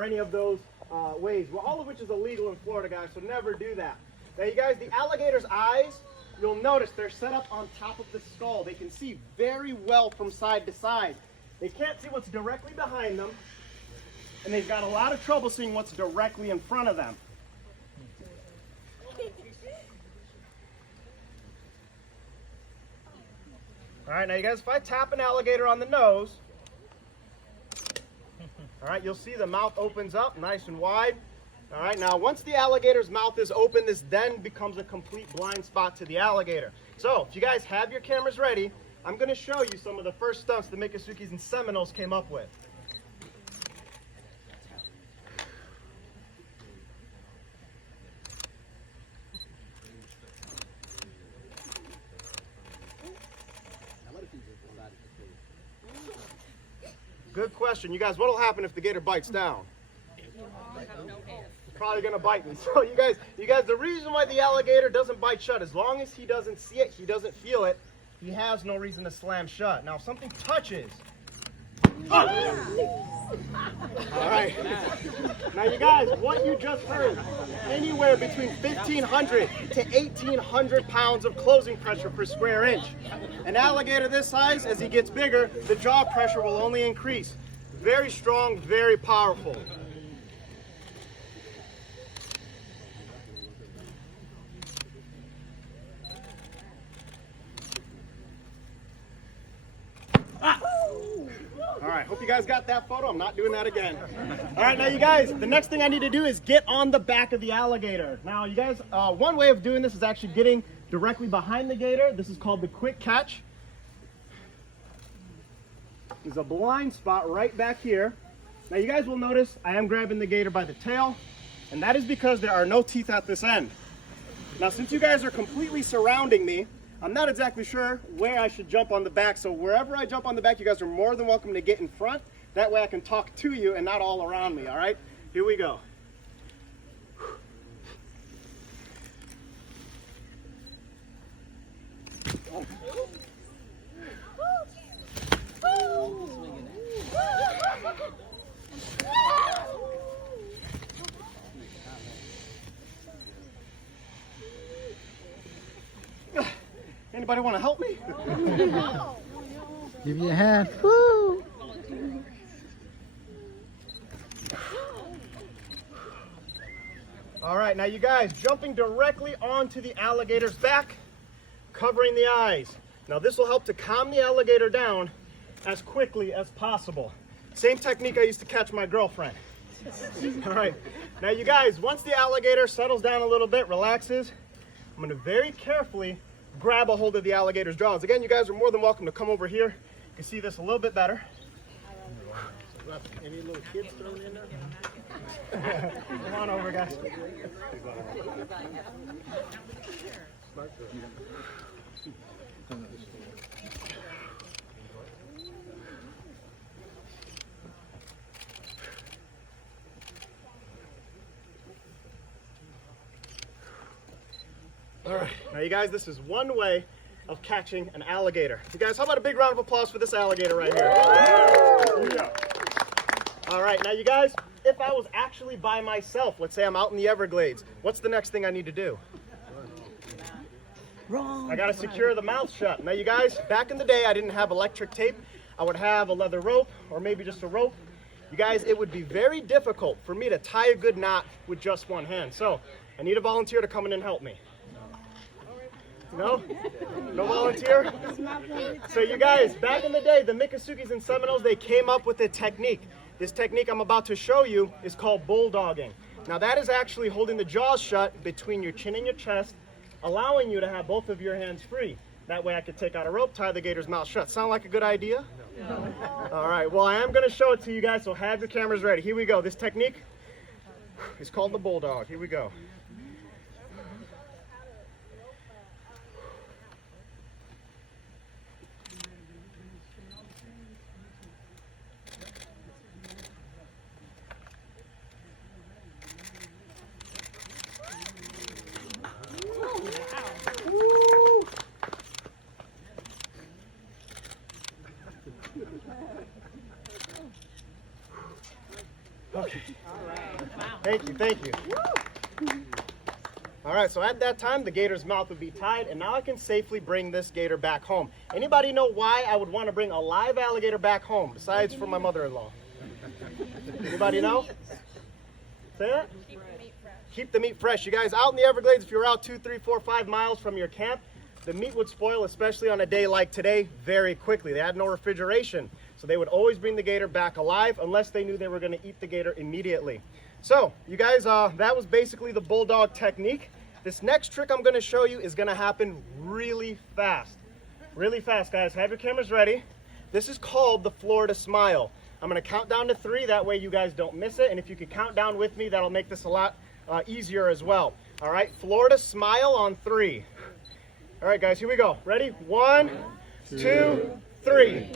or any of those ways. Well, all of which is illegal in Florida, guys, so never do that. Now, you guys, the alligator's eyes, you'll notice they're set up on top of the skull. They can see very well from side to side. They can't see what's directly behind them, and they've got a lot of trouble seeing what's directly in front of them. All right, now you guys, if I tap an alligator on the nose, all right, you'll see the mouth opens up nice and wide. All right, now once the alligator's mouth is open, this then becomes a complete blind spot to the alligator. So if you guys have your cameras ready, I'm going to show you some of the first stunts the Miccosukees and Seminoles came up with. Good question. You guys, what'll happen if the gator bites down? Probably gonna bite me. So you guys, the reason why the alligator doesn't bite shut, as long as he doesn't see it, he doesn't feel it, he has no reason to slam shut. Now if something touches, oh! All right. Now you guys, what you just heard, anywhere between 1,500 to 1,800 pounds of closing pressure per square inch. An alligator this size, as he gets bigger, the jaw pressure will only increase. Very strong, very powerful. All right, hope you guys got that photo. I'm not doing that again. All right, now you guys, the next thing I need to do is get on the back of the alligator. Now you guys, one way of doing this is actually getting directly behind the gator. This is called the quick catch. There's a blind spot right back here. Now you guys will notice I am grabbing the gator by the tail, and that is because there are no teeth at this end. Now since you guys are completely surrounding me, I'm not exactly sure where I should jump on the back, so wherever I jump on the back, you guys are more than welcome to get in front. That way I can talk to you and not all around me, all right? Here we go. Anybody want to help me? Give you a hand. Woo! All right, now you guys, jumping directly onto the alligator's back, covering the eyes. Now this will help to calm the alligator down as quickly as possible. Same technique I used to catch my girlfriend. All right, now you guys, once the alligator settles down a little bit, relaxes, I'm going to very carefully grab a hold of the alligator's jaws. Again, you guys are more than welcome to come over here. You can see this a little bit better. Any little kids thrown in there? Come on over, guys. All right, now you guys, this is one way of catching an alligator. You guys, how about a big round of applause for this alligator right here? Yeah. All right, now you guys, if I was actually by myself, let's say I'm out in the Everglades, what's the next thing I need to do? Wrong. I gotta secure the mouth shut. Now you guys, back in the day, I didn't have electric tape. I would have a leather rope or maybe just a rope. You guys, it would be very difficult for me to tie a good knot with just one hand. So I need a volunteer to come in and help me. No? No volunteer? So you guys, back in the day, the Miccosukees and Seminoles, they came up with a technique. This technique I'm about to show you is called bulldogging. Now that is actually holding the jaws shut between your chin and your chest, allowing you to have both of your hands free. That way I could take out a rope, tie the gator's mouth shut. Sound like a good idea? No. All right, well I am gonna show it to you guys, so have your cameras ready. Here we go. This technique is called the bulldog. Here we go. Okay. Thank you, thank you. All right, so at that time, the gator's mouth would be tied, and now I can safely bring this gator back home. Anybody know why I would want to bring a live alligator back home, besides for my mother-in-law? Anybody know? Say that? Keep the meat fresh. You guys, out in the Everglades, if you're out 2, 3, 4, 5 miles from your camp, the meat would spoil, especially on a day like today, very quickly. They had no refrigeration, so they would always bring the gator back alive unless they knew they were going to eat the gator immediately. So, you guys, that was basically the bulldog technique. This next trick I'm going to show you is going to happen really fast. Really fast, guys. Have your cameras ready. This is called the Florida Smile. I'm going to count down to 3. That way you guys don't miss it. And if you could count down with me, that'll make this a lot easier as well. All right, Florida Smile on 3. All right, guys, here we go. Ready? 1, 2, 3.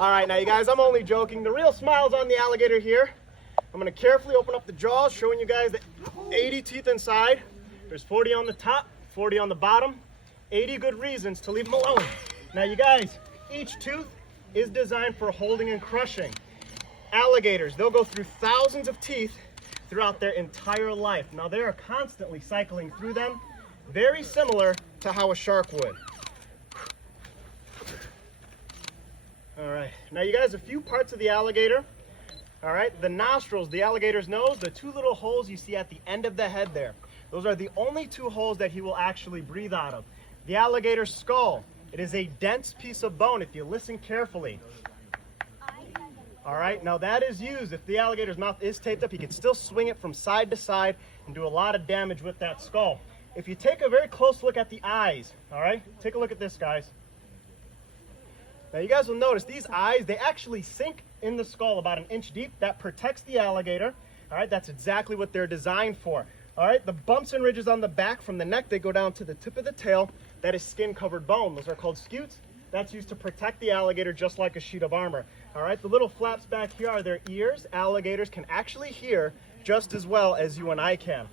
All right, now you guys, I'm only joking. The real smile's on the alligator here. I'm going to carefully open up the jaws, showing you guys the 80 teeth inside. There's 40 on the top, 40 on the bottom. 80 good reasons to leave them alone. Now you guys, each tooth is designed for holding and crushing. Alligators, they'll go through thousands of teeth throughout their entire life. Now they are constantly cycling through them, very similar to how a shark would. All right, now you guys, a few parts of the alligator. All right, the nostrils, the alligator's nose, the 2 little holes you see at the end of the head there. Those are the only 2 holes that he will actually breathe out of. The alligator's skull, it is a dense piece of bone if you listen carefully. All right, now that is used, if the alligator's mouth is taped up, he can still swing it from side to side and do a lot of damage with that skull. If you take a very close look at the eyes, all right, take a look at this, guys. Now you guys will notice these eyes, they actually sink in the skull about 1 inch deep. That protects the alligator. All right, that's exactly what they're designed for. All right, the bumps and ridges on the back from the neck, they go down to the tip of the tail. That is skin-covered bone. Those are called scutes. That's used to protect the alligator just like a sheet of armor. All right, the little flaps back here are their ears. Alligators can actually hear just as well as you and I can.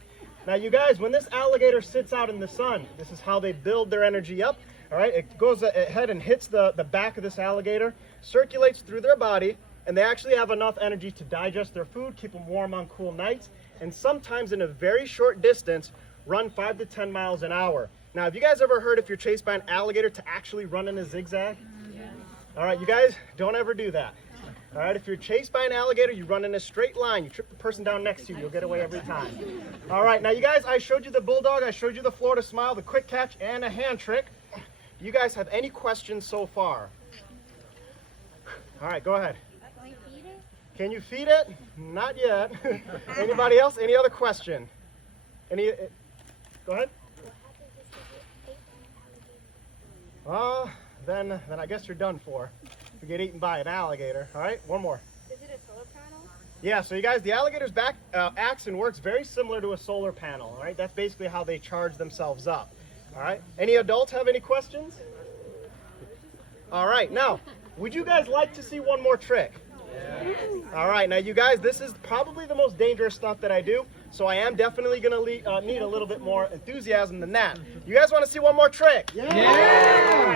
Now you guys, when this alligator sits out in the sun, this is how they build their energy up. All right, it goes ahead and hits the back of this alligator, circulates through their body, and they actually have enough energy to digest their food, keep them warm on cool nights, and sometimes in a very short distance, run 5 to 10 miles an hour. Now, have you guys ever heard if you're chased by an alligator to actually run in a zigzag? Yes. All right, you guys, don't ever do that. All right, if you're chased by an alligator, you run in a straight line. You trip the person down next to you, you'll get away every time. All right, now you guys, I showed you the bulldog, I showed you the Florida Smile, the quick catch, and a hand trick. Do you guys have any questions so far? All right, go ahead. Can we feed it? Can you feed it? Not yet. Anybody else? Any other question? Go ahead. Then I guess you're done for. You get eaten by an alligator. All right, one more. Is it a solar panel? Yeah, so you guys, the alligator's back acts and works very similar to a solar panel. All right, that's basically how they charge themselves up. All right, any adults have any questions? All right, now, would you guys like to see one more trick? Yes. All right, now you guys, this is probably the most dangerous stuff that I do, so I am definitely going to need a little bit more enthusiasm than that. You guys want to see one more trick? Yeah.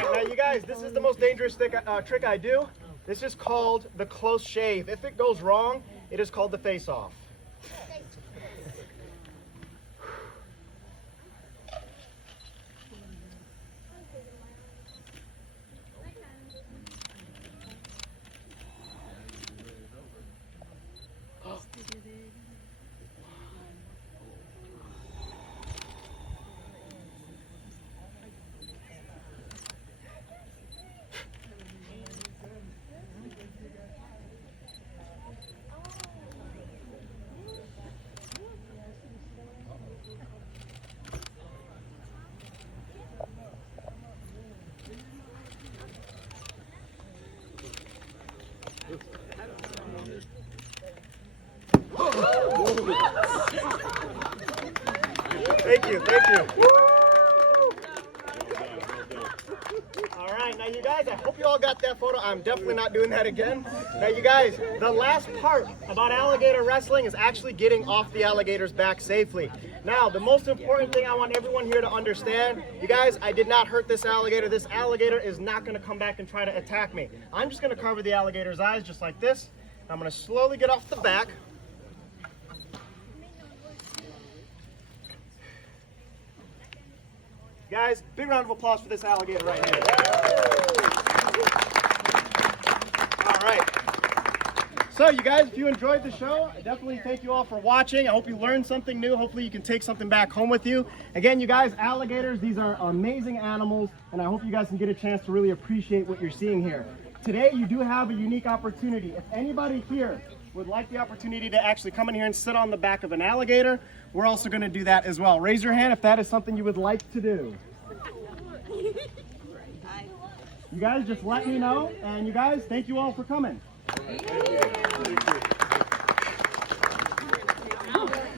All right, now you guys, this is the most dangerous trick I do. This is called the close shave. If it goes wrong, it is called the face-off. Thank you, thank you. All right, now you guys, I hope you all got that photo. I'm definitely not doing that again. Now you guys, the last part about alligator wrestling is actually getting off the alligator's back safely. Now, the most important thing I want everyone here to understand, you guys, I did not hurt this alligator. This alligator is not going to come back and try to attack me. I'm just going to cover the alligator's eyes just like this. I'm going to slowly get off the back. Guys, big round of applause for this alligator right here. All right. So you guys, if you enjoyed the show, I definitely thank you all for watching. I hope you learned something new. Hopefully you can take something back home with you. Again, you guys, alligators, these are amazing animals, and I hope you guys can get a chance to really appreciate what you're seeing here. Today, you do have a unique opportunity. If anybody here would like the opportunity to actually come in here and sit on the back of an alligator, we're also going to do that as well. Raise your hand if that is something you would like to do. You guys just let me know, and you guys, thank you all for coming. Thank you.